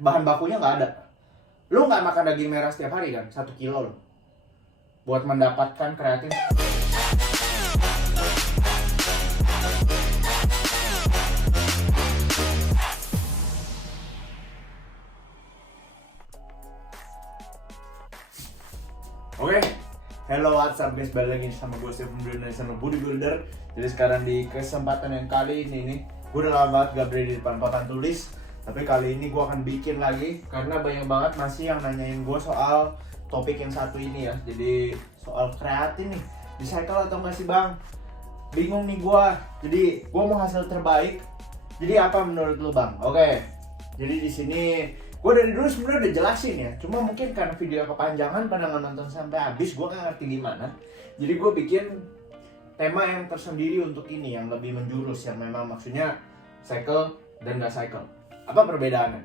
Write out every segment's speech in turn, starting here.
bahan bakunya nggak ada. Lu nggak makan daging merah setiap hari kan, 1 kilo loh, buat mendapatkan kreatin. Oke, hello what's up guys, balik lagi sama gue Stephen Brunei sama Bodybuilder. Jadi sekarang di kesempatan yang kali ini nih, gue udah lama banget gak berdiri di depan papan tulis. Tapi kali ini gue akan bikin lagi, karena banyak banget masih yang nanyain gue soal topik yang satu ini ya. Jadi soal kreatin nih, di cycle atau nggak sih bang? Bingung nih gue, jadi gue mau hasil terbaik. Jadi apa menurut lu bang? Oke, jadi di sini gue dari dulu sebenarnya udah jelasin ya, cuma mungkin karena video kepanjangan pada nggak nonton sampai habis, gue nggak ngerti gimana. Jadi gue bikin tema yang tersendiri untuk ini, yang lebih menjurus, yang memang maksudnya cycle dan nggak cycle. Apa perbedaannya?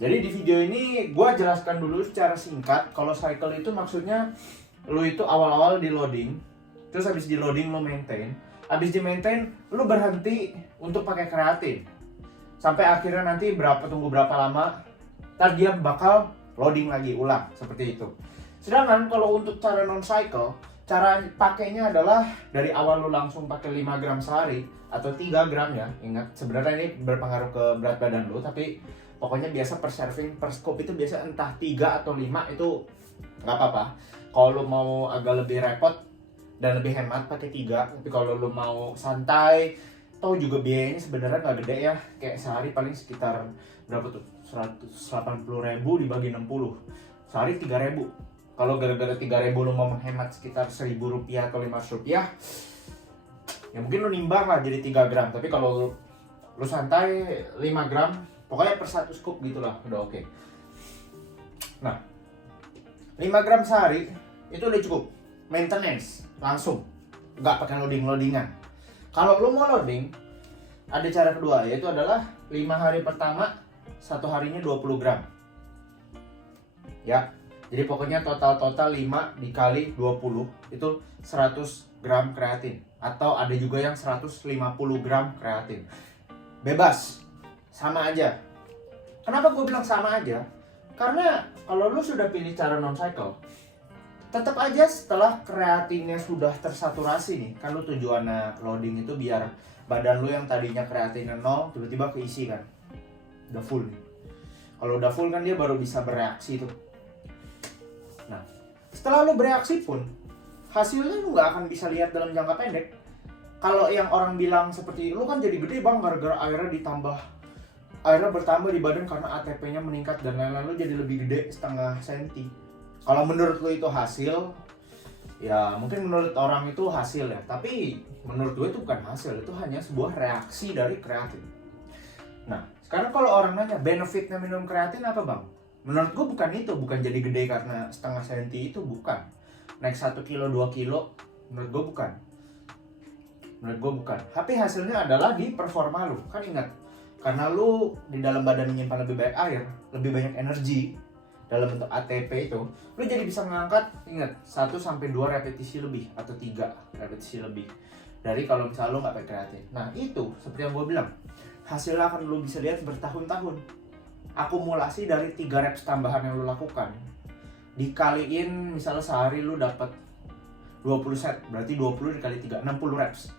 Jadi di video ini gue jelaskan dulu secara singkat, kalau cycle itu maksudnya lu itu awal-awal di loading, terus habis di loading lu maintain, habis di maintain lu berhenti untuk pakai kreatin, sampai akhirnya nanti tunggu berapa lama, ntar dia bakal loading lagi ulang seperti itu. Sedangkan kalau untuk cara non cycle, cara pakainya adalah dari awal lu langsung pakai 5 gram sehari atau 3 gram ya. Ingat, sebenarnya ini berpengaruh ke berat badan lu, tapi pokoknya biasa per serving, per scoop itu biasa entah 3 atau 5 itu nggak apa-apa. Kalau lu mau agak lebih repot dan lebih hemat pakai 3, tapi kalau lu mau santai, toh juga biayanya sebenarnya nggak gede ya, kayak sehari paling sekitar berapa tuh, 180.000 dibagi 60 sehari 3.000. Kalau gara-gara 3.000 lu mau menghemat sekitar 1.000 rupiah atau 500 rupiah, ya mungkin lu nimbang lah jadi 3 gram. Tapi kalau lu santai 5 gram, pokoknya per 1 scoop gitulah udah oke. Nah, 5 gram sehari itu udah cukup maintenance langsung, nggak pakai loadingan. Kalau lu mau loading, ada cara kedua, yaitu adalah 5 hari pertama, 1 harinya 20 gram. Ya, jadi pokoknya total 5 dikali 20, itu 100 gram kreatin. Atau ada juga yang 150 gram kreatin. Bebas, sama aja. Kenapa gue bilang sama aja? Karena kalau lu sudah pilih cara non-cycle, tetap aja setelah kreatinnya sudah tersaturasi nih, kan lu tujuannya loading itu biar badan lu yang tadinya kreatinnya 0 tiba-tiba keisi kan, udah full nih. Kalau udah full kan dia baru bisa bereaksi tuh. Nah, setelah lu bereaksi pun hasilnya lu nggak akan bisa lihat dalam jangka pendek. Kalau yang orang bilang seperti lu kan jadi gede bang gara-gara airnya bertambah di badan karena ATP-nya meningkat dan lain-lain, lu jadi lebih gede setengah senti. Kalau menurut lu itu hasil, ya mungkin menurut orang itu hasil ya, tapi menurut gue itu bukan hasil, itu hanya sebuah reaksi dari kreatin. Nah, sekarang kalau orang nanya benefitnya minum kreatin apa bang? Menurut gue bukan itu, bukan jadi gede karena setengah senti itu, bukan. Naik 1 kilo, 2 kilo, menurut gue bukan. Tapi hasilnya adalah di performa lu, kan ingat, karena lu di dalam badan menyimpan lebih banyak air, lebih banyak energi dalam bentuk ATP itu, lu jadi bisa mengangkat, ingat, 1-2 repetisi lebih atau 3 repetisi lebih dari kalau misalnya lu nggak pakai kreatin. Nah itu, seperti yang gue bilang, hasilnya akan lu bisa lihat bertahun-tahun. Akumulasi dari 3 reps tambahan yang lu lakukan, dikaliin misalnya sehari lu dapat 20 set, berarti 20 dikali 3, 60 reps.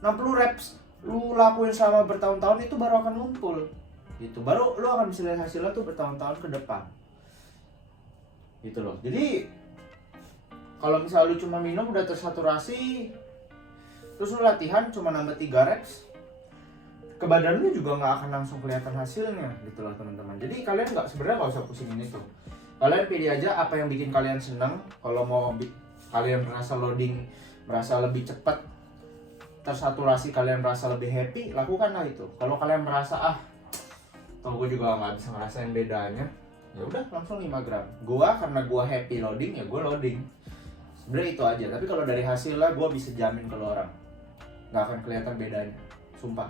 60 reps lu lakuin selama bertahun-tahun, itu baru akan ngumpul. Gitu, baru lu akan bisa lihat hasilnya tuh bertahun-tahun ke depan. Gitu loh. Jadi kalau misalnya lu cuma minum udah tersaturasi, terus lu latihan cuma nambah 3 reps, ke badan lu juga nggak akan langsung kelihatan hasilnya gitu loh teman-teman. Jadi kalian sebenarnya nggak usah pusingin itu. Kalian pilih aja apa yang bikin kalian senang. Kalau mau kalian merasa loading, merasa lebih cepat tersaturasi, kalian merasa lebih happy, lakukanlah itu. Kalau kalian merasa toh gue juga nggak bisa ngerasain bedanya, ya udah langsung 5 gram. Karena gua happy loading, ya gue loading. Sebenarnya itu aja. Tapi kalau dari hasilnya gue bisa jamin ke lo orang, nggak akan kelihatan bedanya, sumpah.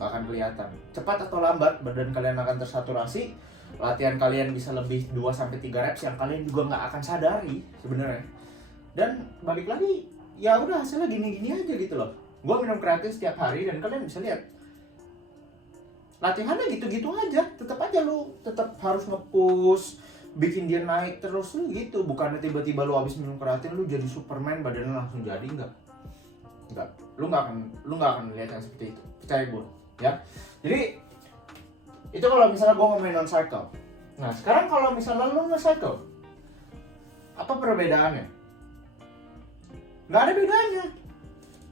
Nggak akan kelihatan. Cepat atau lambat badan kalian akan tersaturasi. Latihan kalian bisa lebih 2-3 reps yang kalian juga nggak akan sadari sebenarnya. Dan balik lagi, ya udah hasilnya gini-gini aja gitu loh. Gue minum kreatin setiap hari dan kalian bisa lihat latihannya gitu-gitu aja, tetap aja lu tetap harus nge-push, bikin dia naik terus lu gitu. Bukannya tiba-tiba lu habis minum kreatin lu jadi Superman badannya langsung jadi, enggak. Lu nggak akan lihat yang seperti itu, percaya gue ya. Jadi itu kalau misalnya gue ngomongin non cycle. Nah sekarang kalau misalnya lu nge cycle, apa perbedaannya? Nggak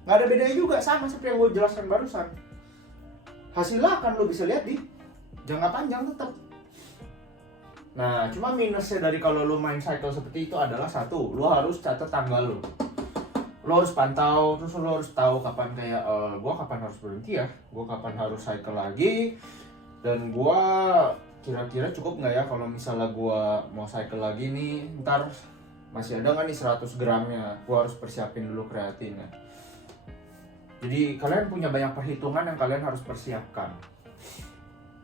ada bedanya juga, sama seperti yang gue jelaskan barusan. Hasilnya akan lo bisa lihat di jangka panjang tetap. Nah, cuma minusnya dari kalau lo main cycle seperti itu adalah satu, lo harus catat tanggal lo. Lo harus pantau, terus lo harus tahu kapan kayak gua kapan harus berhenti ya, gua kapan harus cycle lagi, dan gua kira-kira cukup nggak ya kalau misalnya gua mau cycle lagi nih, ntar masih ada nggak nih 100 gramnya, gua harus persiapin dulu kreatinnya. Jadi kalian punya banyak perhitungan yang kalian harus persiapkan.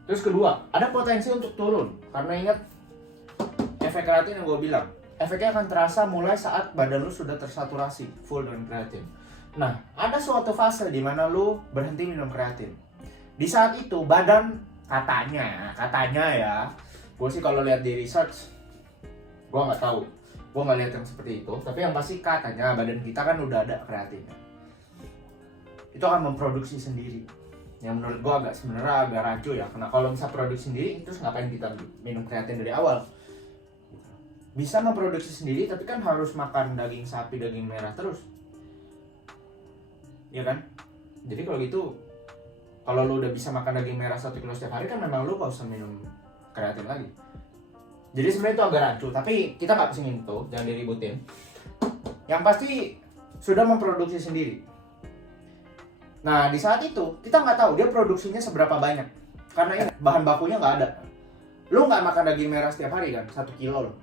Terus kedua, ada potensi untuk turun. Karena ingat efek kreatin yang gue bilang, efeknya akan terasa mulai saat badan lu sudah tersaturasi full dengan kreatin. Nah, ada suatu fase di mana lu berhenti minum kreatin. Di saat itu badan katanya ya, gue sih kalau lihat di research, gue nggak tahu, gue nggak lihat yang seperti itu. Tapi yang pasti katanya badan kita kan udah ada kreatinnya. Itu akan memproduksi sendiri. Yang menurut gue sebenarnya agak rancu ya, karena kalau bisa produksi sendiri terus ngapain kita minum kreatin dari awal? Bisa memproduksi sendiri tapi kan harus makan daging sapi, daging merah terus, ya kan? Jadi kalau gitu, kalau lu udah bisa makan daging merah 1 kilo setiap hari kan memang lu gak usah minum kreatin lagi. Jadi sebenarnya itu agak rancu, tapi kita nggak pusingin itu, jangan diributin. Yang pasti sudah memproduksi sendiri. Nah di saat itu kita nggak tahu dia produksinya seberapa banyak, karena ini bahan bakunya nggak ada. Lu nggak makan daging merah setiap hari kan, 1 kilo loh,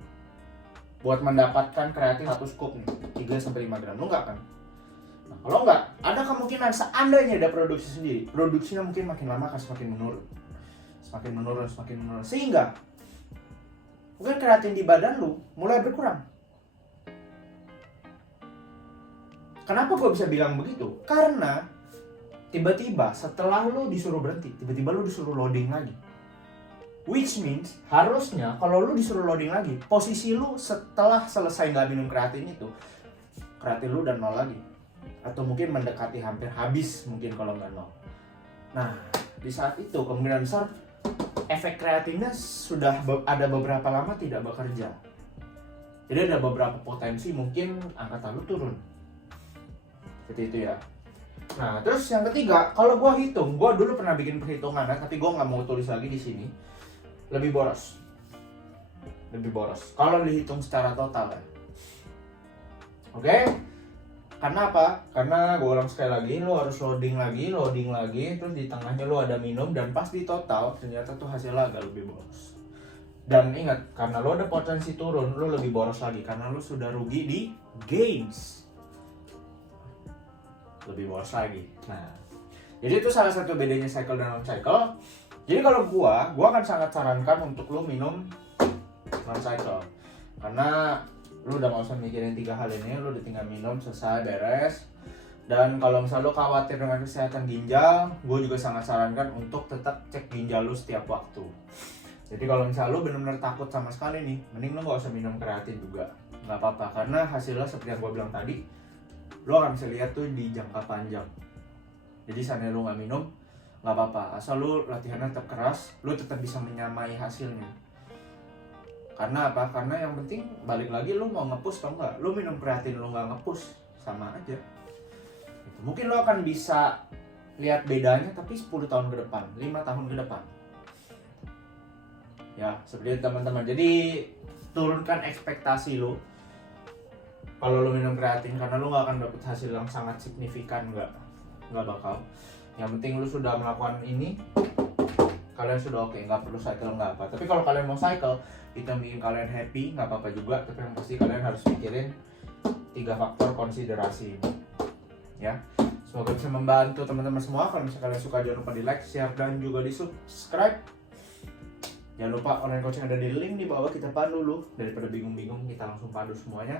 buat mendapatkan kreatin 1 scoop nih, 3-5 gram, lu nggak kan? Nah, kalau nggak, ada kemungkinan seandainya ada produksi sendiri, produksinya mungkin makin lama akan semakin menurun, sehingga mungkin kreatin di badan lu mulai berkurang. Kenapa gue bisa bilang begitu? Karena tiba-tiba setelah lu disuruh berhenti, tiba-tiba lu disuruh loading lagi. Which means harusnya kalau lu disuruh loading lagi, posisi lu setelah selesai nggak minum kreatin itu, kreatin lu udah 0 lagi, atau mungkin mendekati hampir habis mungkin kalau nggak 0. Nah di saat itu kemungkinan besar efek kreatinnya sudah ada beberapa lama tidak bekerja. Jadi ada beberapa potensi mungkin angkatan lu turun. Seperti itu ya. Nah, terus yang ketiga, kalau gua hitung, gua dulu pernah bikin perhitungan, tapi gua nggak mau tulis lagi di sini. Lebih boros. Kalau dihitung secara total ya. Oke? Karena apa? Karena gua ulang sekali lagi, lo harus loading lagi, terus di tengahnya lo ada minum, dan pas di total ternyata tuh hasilnya agak lebih boros. Dan ingat, karena lo ada potensi turun, lo lebih boros lagi karena lo sudah rugi di gains. Lebih boros lagi. Nah, jadi itu salah satu bedanya cycle dan non cycle. Jadi kalau gua akan sangat sarankan untuk lu minum non cycle, karena lu udah gak usah mikirin 3 hal ini, lu udah tinggal minum, selesai, beres. Dan kalau misalnya lu khawatir dengan kesehatan ginjal, gua juga sangat sarankan untuk tetap cek ginjal lu setiap waktu. Jadi kalau misalnya lu benar-benar takut sama sekali nih, mending lu gak usah minum kreatin juga, nggak apa-apa, karena hasilnya seperti yang gua bilang tadi, lo akan bisa lihat tuh di jangka panjang. Jadi seandainya lo nggak minum, nggak apa-apa, asal lo latihannya tetap keras, lo tetap bisa menyamai hasilnya. Karena apa? Karena yang penting balik lagi lo mau nge-push atau enggak. Lo minum kreatin lo nggak nge-push, sama aja. Mungkin lo akan bisa lihat bedanya tapi 10 tahun ke depan, 5 tahun ke depan. Ya, seperti itu teman-teman. Jadi turunkan ekspektasi lo kalau lo minum kreatin, karena lo gak akan dapet hasil yang sangat signifikan, nggak bakal. Yang penting lo sudah melakukan ini, kalian sudah oke, nggak perlu cycle, nggak apa. Tapi kalau kalian mau cycle, itu yang bikin kalian happy, nggak apa-apa juga. Tapi yang pasti kalian harus pikirin 3 faktor konsiderasi ini, ya. Semoga bisa membantu teman-teman semua. Kalau misalnya kalian suka, jangan lupa di like, share, dan juga di subscribe. Jangan lupa online coaching ada di link di bawah, kita pandu dulu. Daripada bingung-bingung, kita langsung pandu semuanya.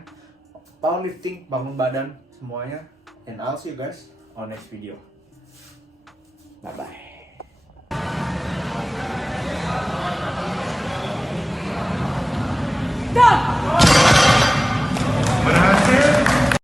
Powerlifting, bangun badan, semuanya. And I'll see you guys on next video. Bye bye. Gun!